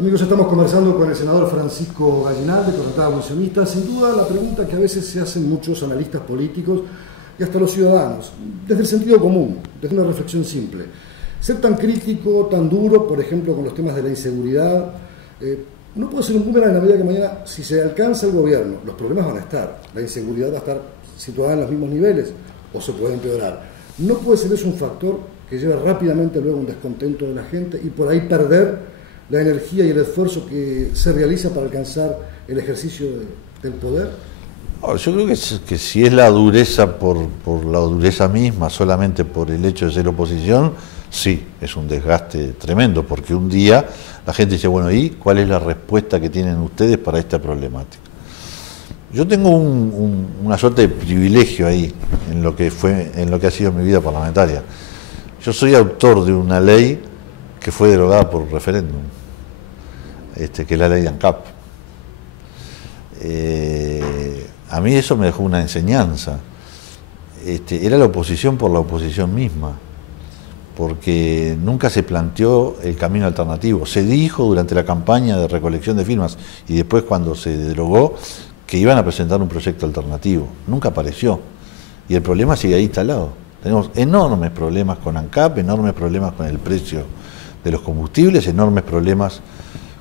Amigos, estamos conversando con el senador Francisco Gallinal, de Correntada Abolicionista. Sin duda, la pregunta que a veces se hacen muchos analistas políticos y hasta los ciudadanos, desde el sentido común, desde una reflexión simple. Ser tan crítico, tan duro, por ejemplo, con los temas de la inseguridad, no puede ser un boomerang en la medida que mañana, si se alcanza el gobierno, los problemas van a estar, la inseguridad va a estar situada en los mismos niveles o se puede empeorar. No puede ser eso un factor que lleve rápidamente luego un descontento de la gente y por ahí perder la energía y el esfuerzo que se realiza para alcanzar el ejercicio del poder. Yo creo que si es la dureza por la dureza misma, solamente por el hecho de ser oposición, sí, es un desgaste tremendo, porque un día la gente dice, bueno, ¿y cuál es la respuesta que tienen ustedes para esta problemática? Yo tengo una suerte de privilegio ahí, en lo que ha sido mi vida parlamentaria. Yo soy autor de una ley que fue derogada por referéndum, que es la ley de ANCAP. A mí eso me dejó una enseñanza. Era la oposición por la oposición misma, porque nunca se planteó el camino alternativo. Se dijo durante la campaña de recolección de firmas y después cuando se derogó que iban a presentar un proyecto alternativo. Nunca apareció. Y el problema sigue ahí instalado. Tenemos enormes problemas con ANCAP, enormes problemas con el precio de los combustibles, enormes problemas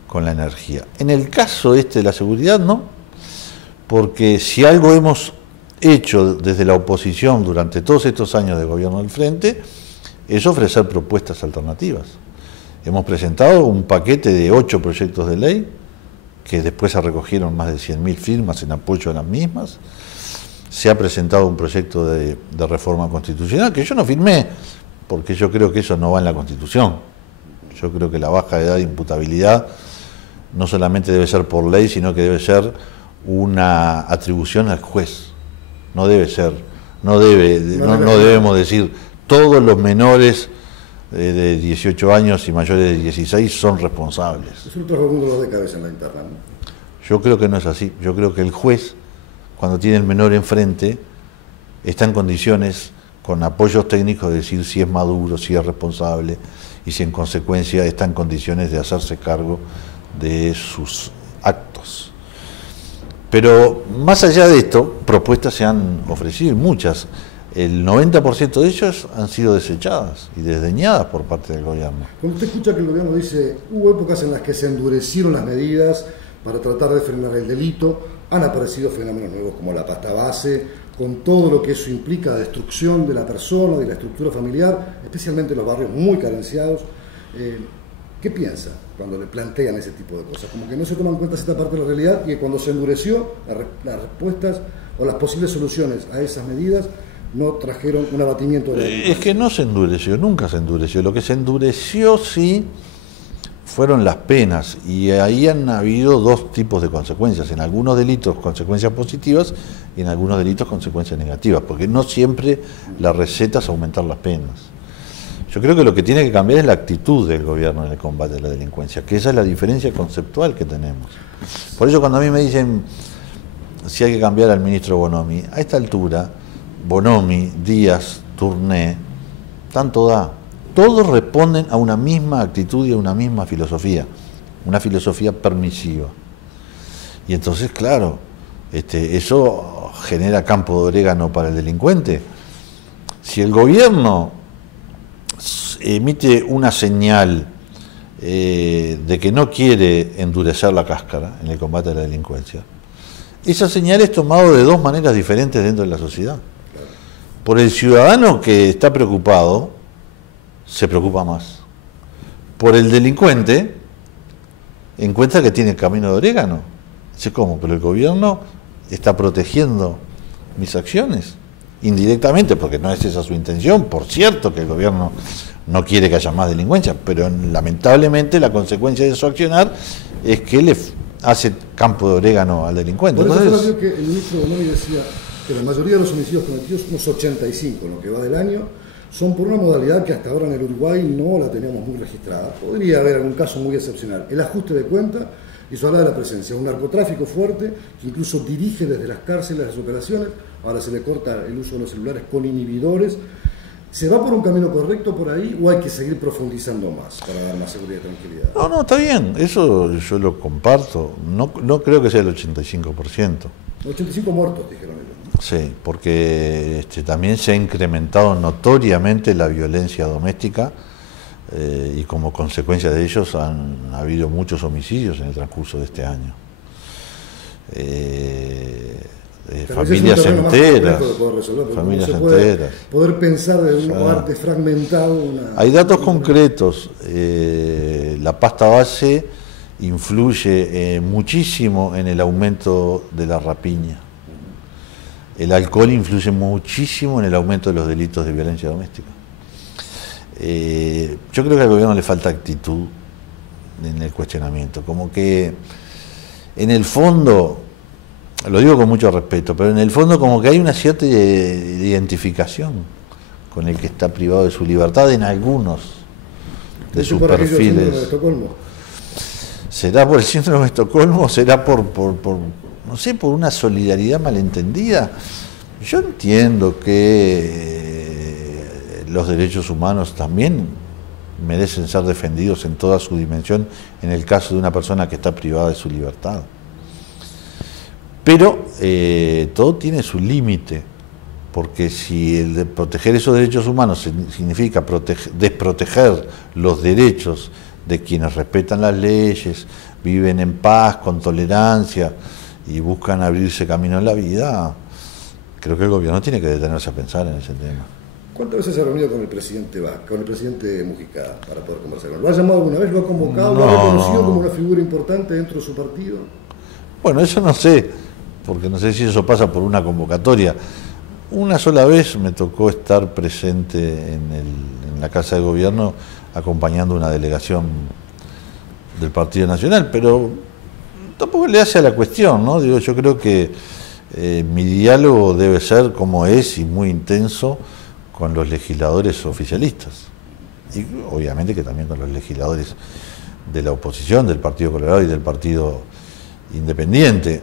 con la energía. En el caso de la seguridad, no, porque si algo hemos hecho desde la oposición durante todos estos años de gobierno del Frente, es ofrecer propuestas alternativas. Hemos presentado un paquete de 8 proyectos de ley, que después se recogieron más de 100.000 firmas en apoyo a las mismas. Se ha presentado un proyecto de reforma constitucional, que yo no firmé, porque yo creo que eso no va en la Constitución. Yo creo que la baja de edad de imputabilidad no solamente debe ser por ley, sino que debe ser una atribución al juez. No debemos decir todos los menores de 18 años y mayores de 16 son responsables. Es un dolor de cabeza en la interna, ¿no? Yo creo que no es así. Yo creo que el juez, cuando tiene el menor enfrente, está en condiciones, con apoyos técnicos, de decir si es maduro, si es responsable y si en consecuencia está en condiciones de hacerse cargo de sus actos. Pero más allá de esto, propuestas se han ofrecido, muchas. El 90% de ellas han sido desechadas y desdeñadas por parte del gobierno. Cuando usted escucha que el gobierno dice, hubo épocas en las que se endurecieron las medidas para tratar de frenar el delito, han aparecido fenómenos nuevos como la pasta base, con todo lo que eso implica, destrucción de la persona, de la estructura familiar, especialmente en los barrios muy carenciados. ¿Qué piensa cuando le plantean ese tipo de cosas? Como que no se toma en cuenta esta parte de la realidad y que cuando se endureció, las respuestas o las posibles soluciones a esas medidas no trajeron un abatimiento de la vida. Es que no se endureció, nunca se endureció. Lo que se endureció sí fueron las penas, y ahí han habido dos tipos de consecuencias. En algunos delitos consecuencias positivas y en algunos delitos consecuencias negativas, porque no siempre la receta es aumentar las penas. Yo creo que lo que tiene que cambiar es la actitud del gobierno en el combate a la delincuencia, que esa es la diferencia conceptual que tenemos. Por eso cuando a mí me dicen si hay que cambiar al ministro Bonomi, a esta altura, Bonomi, Díaz, Tourné, tanto da. Todos responden a una misma actitud y a una misma filosofía, una filosofía permisiva. Y entonces, claro, eso genera campo de orégano para el delincuente. Si el gobierno emite una señal de que no quiere endurecer la cáscara en el combate a la delincuencia, esa señal es tomada de dos maneras diferentes dentro de la sociedad. Por el ciudadano que está preocupado, se preocupa más. Por el delincuente, encuentra que tiene camino de orégano. Dice, ¿cómo? Pero el gobierno está protegiendo mis acciones. Indirectamente, porque no es esa su intención. Por cierto que el gobierno no quiere que haya más delincuencia, pero lamentablemente la consecuencia de su accionar es que le hace campo de orégano al delincuente. Por eso entonces, que el ministro Bonomi decía que la mayoría de los homicidios cometidos, unos 85 en lo que va del año, son por una modalidad que hasta ahora en el Uruguay no la teníamos muy registrada. Podría haber algún caso muy excepcional. El ajuste de cuenta, y eso habla de la presencia de un narcotráfico fuerte que incluso dirige desde las cárceles las operaciones. Ahora se le corta el uso de los celulares con inhibidores. ¿Se va por un camino correcto por ahí o hay que seguir profundizando más para dar más seguridad y tranquilidad? No, no, está bien, eso yo lo comparto. No creo que sea el 85%. 85 muertos, dijeron ellos, ¿no? Sí, porque también se ha incrementado notoriamente la violencia doméstica y como consecuencia de ellos han habido muchos homicidios en el transcurso de este año. Familias enteras, familias enteras. Poder pensar de un arte fragmentado. Hay datos concretos. La pasta base influye muchísimo en el aumento de la rapiña. El alcohol influye muchísimo en el aumento de los delitos de violencia doméstica. Yo creo que al gobierno le falta actitud en el cuestionamiento, como que en el fondo, lo digo con mucho respeto, pero en el fondo como que hay una cierta identificación con el que está privado de su libertad en algunos de sus perfiles. ¿Será por el síndrome de Estocolmo? ¿Será por no sé, por una solidaridad malentendida? Yo entiendo que los derechos humanos también merecen ser defendidos en toda su dimensión en el caso de una persona que está privada de su libertad. Pero todo tiene su límite, porque si el de proteger esos derechos humanos significa desproteger los derechos de quienes respetan las leyes, viven en paz, con tolerancia y buscan abrirse camino en la vida, creo que el gobierno tiene que detenerse a pensar en ese tema. ¿Cuántas veces se ha reunido con el presidente Mujica para poder conversar? ¿Lo ha llamado alguna vez? ¿Lo ha convocado? ¿Lo ha reconocido como una figura importante dentro de su partido? Bueno, eso no sé, porque no sé si eso pasa por una convocatoria. Una sola vez me tocó estar presente en la Casa de Gobierno acompañando una delegación del Partido Nacional, pero tampoco le hace a la cuestión, ¿no? Digo, yo creo que mi diálogo debe ser como es y muy intenso con los legisladores oficialistas y obviamente que también con los legisladores de la oposición, del Partido Colorado y del Partido Independiente.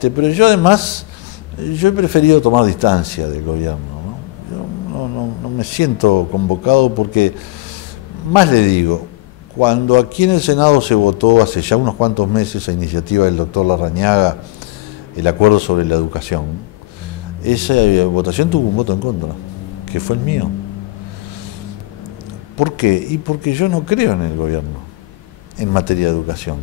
Pero yo además, yo he preferido tomar distancia del gobierno, ¿no? Yo no me siento convocado porque, más le digo, cuando aquí en el Senado se votó hace ya unos cuantos meses a iniciativa del doctor Larrañaga el acuerdo sobre la educación, esa votación tuvo un voto en contra, que fue el mío. ¿Por qué? Y porque yo no creo en el gobierno en materia de educación.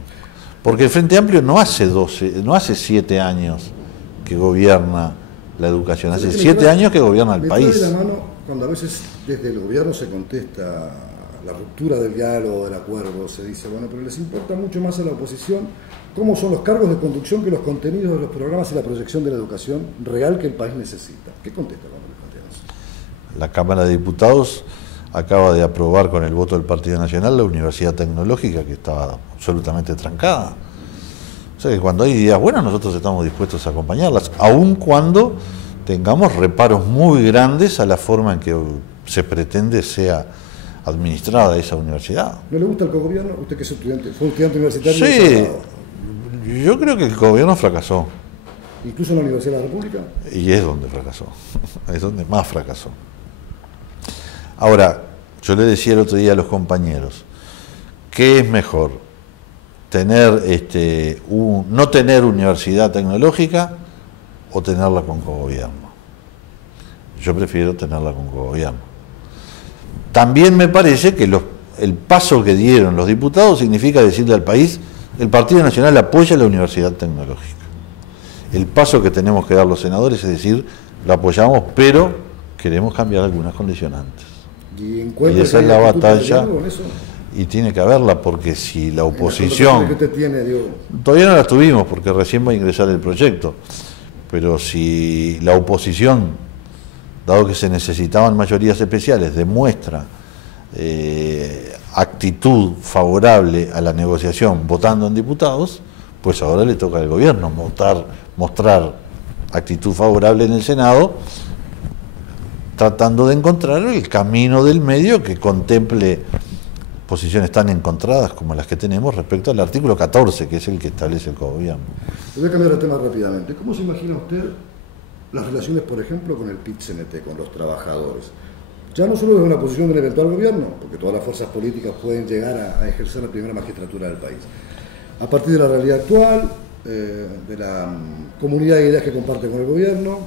Porque el Frente Amplio no hace 7 años que gobierna la educación, hace 7 años que gobierna el país. De la mano cuando a veces desde el gobierno se contesta la ruptura del diálogo, del acuerdo, se dice, bueno, pero les importa mucho más a la oposición cómo son los cargos de conducción que los contenidos de los programas y la proyección de la educación real que el país necesita. ¿Qué contesta cuando le plantean eso? La Cámara de Diputados acaba de aprobar con el voto del Partido Nacional la Universidad Tecnológica, que estaba absolutamente trancada. O sea que cuando hay ideas buenas nosotros estamos dispuestos a acompañarlas, aun cuando tengamos reparos muy grandes a la forma en que se pretende sea administrada esa universidad. ¿No le gusta el cogobierno? Usted que es estudiante, fue estudiante universitario. Sí, yo creo que el gobierno fracasó. ¿Incluso en la Universidad de la República? Y es donde fracasó, es donde más fracasó. Ahora, yo le decía el otro día a los compañeros, ¿qué es mejor? ¿Tener no tener universidad tecnológica o tenerla con cogobierno? Yo prefiero tenerla con cogobierno. También me parece que el paso que dieron los diputados significa decirle al país, el Partido Nacional apoya la universidad tecnológica. El paso que tenemos que dar los senadores es decir, lo apoyamos, pero queremos cambiar algunas condicionantes. Y esa es la batalla, y tiene que haberla, porque si la oposición... que usted tiene, todavía no la tuvimos, porque recién va a ingresar el proyecto, pero si la oposición, dado que se necesitaban mayorías especiales, demuestra actitud favorable a la negociación votando en diputados, pues ahora le toca al gobierno mostrar actitud favorable en el Senado, tratando de encontrar el camino del medio que contemple posiciones tan encontradas como las que tenemos respecto al artículo 14, que es el que establece el cogobierno. Voy a cambiar de tema rápidamente. ¿Cómo se imagina usted las relaciones, por ejemplo, con el PIT-CNT, con los trabajadores? ya no solo desde una posición del eventual gobierno, porque todas las fuerzas políticas pueden llegar a ejercer la primera magistratura del país. A partir de la realidad actual, de la comunidad de ideas que comparten con el gobierno,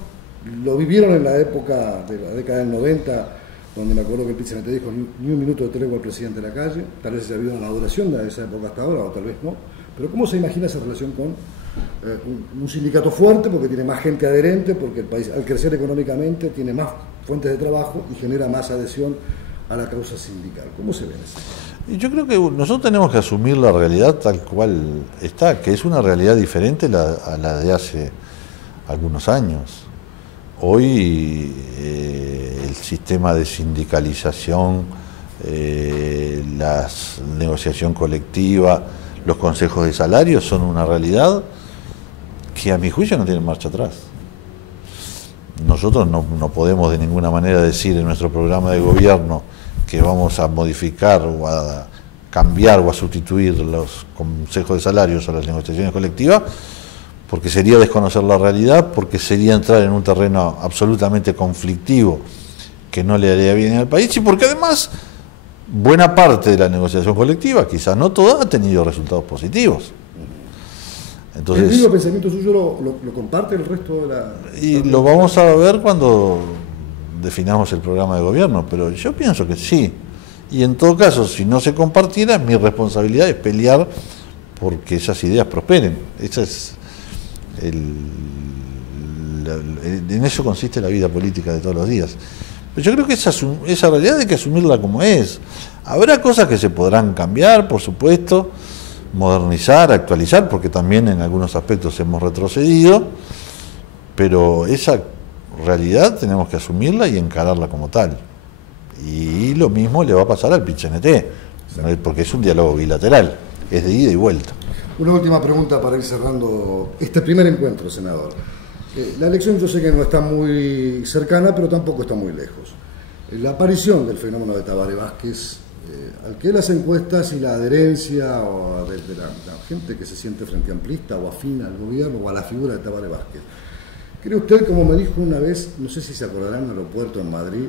lo vivieron en la época de la década del 90, donde me acuerdo que el PIT-CNT dijo ni un minuto de tregua al presidente de la calle, tal vez se ha habido una duración de esa época hasta ahora, o tal vez no, pero ¿cómo se imagina esa relación con un sindicato fuerte, porque tiene más gente adherente, porque el país al crecer económicamente tiene más fuentes de trabajo y genera más adhesión a la causa sindical? ¿Cómo se ve eso? Yo creo que nosotros tenemos que asumir la realidad tal cual está, que es una realidad diferente a la de hace algunos años. Hoy el sistema de sindicalización, la negociación colectiva, los consejos de salarios son una realidad que a mi juicio no tiene marcha atrás. Nosotros no podemos de ninguna manera decir en nuestro programa de gobierno que vamos a modificar o a cambiar o a sustituir los consejos de salarios o las negociaciones colectivas, porque sería desconocer la realidad, porque sería entrar en un terreno absolutamente conflictivo que no le haría bien al país, y porque además buena parte de la negociación colectiva, quizás no toda, ha tenido resultados positivos. Entonces, ¿el mismo pensamiento suyo lo comparte el resto de la...? Y lo vamos a ver cuando definamos el programa de gobierno, pero yo pienso que sí. Y en todo caso, si no se compartiera, mi responsabilidad es pelear porque esas ideas prosperen. Esa es en eso consiste la vida política de todos los días. Pero yo creo que esa realidad hay que asumirla como es. Habrá cosas que se podrán cambiar, por supuesto, modernizar, actualizar, porque también en algunos aspectos hemos retrocedido, pero esa realidad tenemos que asumirla y encararla como tal. Y lo mismo le va a pasar al PIT-CNT, porque es un diálogo bilateral, es de ida y vuelta. Una última pregunta para ir cerrando este primer encuentro, senador. La elección yo sé que no está muy cercana, pero tampoco está muy lejos. La aparición del fenómeno de Tabaré Vázquez, al que las encuestas y la adherencia o de la gente que se siente frente amplista o afín al gobierno o a la figura de Tabaré Vázquez, ¿cree usted, como me dijo una vez, no sé si se acordarán, en un aeropuerto en Madrid,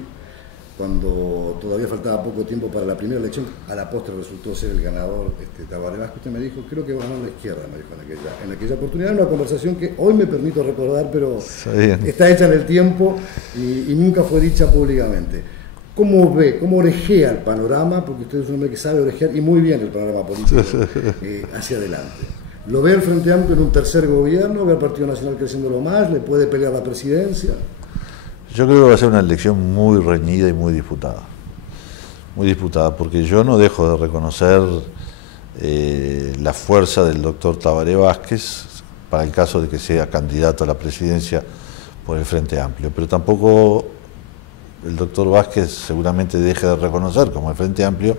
cuando todavía faltaba poco tiempo para la primera elección, a la postre resultó ser el ganador Tabaré Vázquez? Usted me dijo, creo que ganó la izquierda, me dijo en aquella oportunidad, una conversación que hoy me permito recordar, pero está hecha en el tiempo y nunca fue dicha públicamente. ¿Cómo ve, cómo orejea el panorama? Porque usted es un hombre que sabe orejear y muy bien el panorama político hacia adelante. ¿Lo ve el Frente Amplio en un tercer gobierno? ¿Ve al Partido Nacional creciéndolo más? ¿Le puede pelear la presidencia? Yo creo que va a ser una elección muy reñida y muy disputada. Muy disputada, porque yo no dejo de reconocer la fuerza del doctor Tabaré Vázquez para el caso de que sea candidato a la presidencia por el Frente Amplio. Pero tampoco el doctor Vázquez seguramente deje de reconocer, como el Frente Amplio,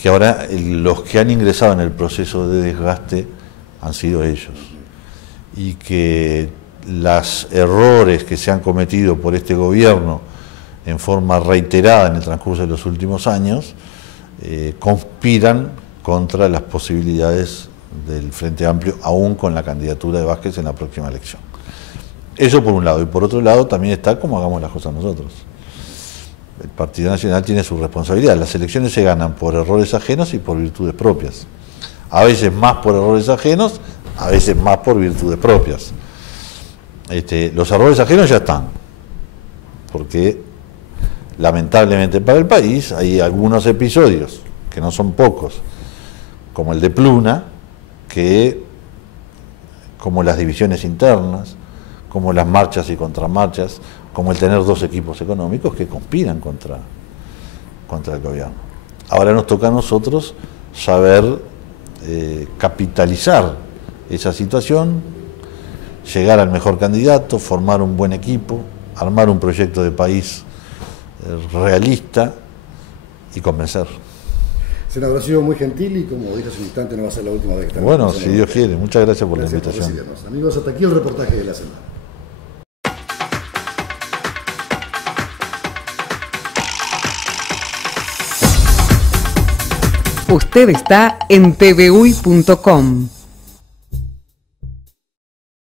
que ahora los que han ingresado en el proceso de desgaste han sido ellos. Y que los errores que se han cometido por este gobierno en forma reiterada en el transcurso de los últimos años conspiran contra las posibilidades del Frente Amplio, aún con la candidatura de Vázquez en la próxima elección. Eso por un lado, y por otro lado también está cómo hagamos las cosas nosotros. El Partido Nacional tiene su responsabilidad. Las elecciones se ganan por errores ajenos y por virtudes propias. A veces más por errores ajenos, a veces más por virtudes propias. Los errores ajenos ya están, porque lamentablemente para el país hay algunos episodios, que no son pocos, como el de Pluna, que, como las divisiones internas, como las marchas y contramarchas, como el tener dos equipos económicos que conspiran contra el gobierno. Ahora nos toca a nosotros saber capitalizar esa situación, llegar al mejor candidato, formar un buen equipo, armar un proyecto de país realista y convencer. Senador, ha sido muy gentil y, como dije hace un instante, no va a ser la última vez que estamos. Bueno, si Dios quiere. Muchas gracias por la invitación. Amigos, hasta aquí el reportaje de la semana. Usted está en tvuy.com.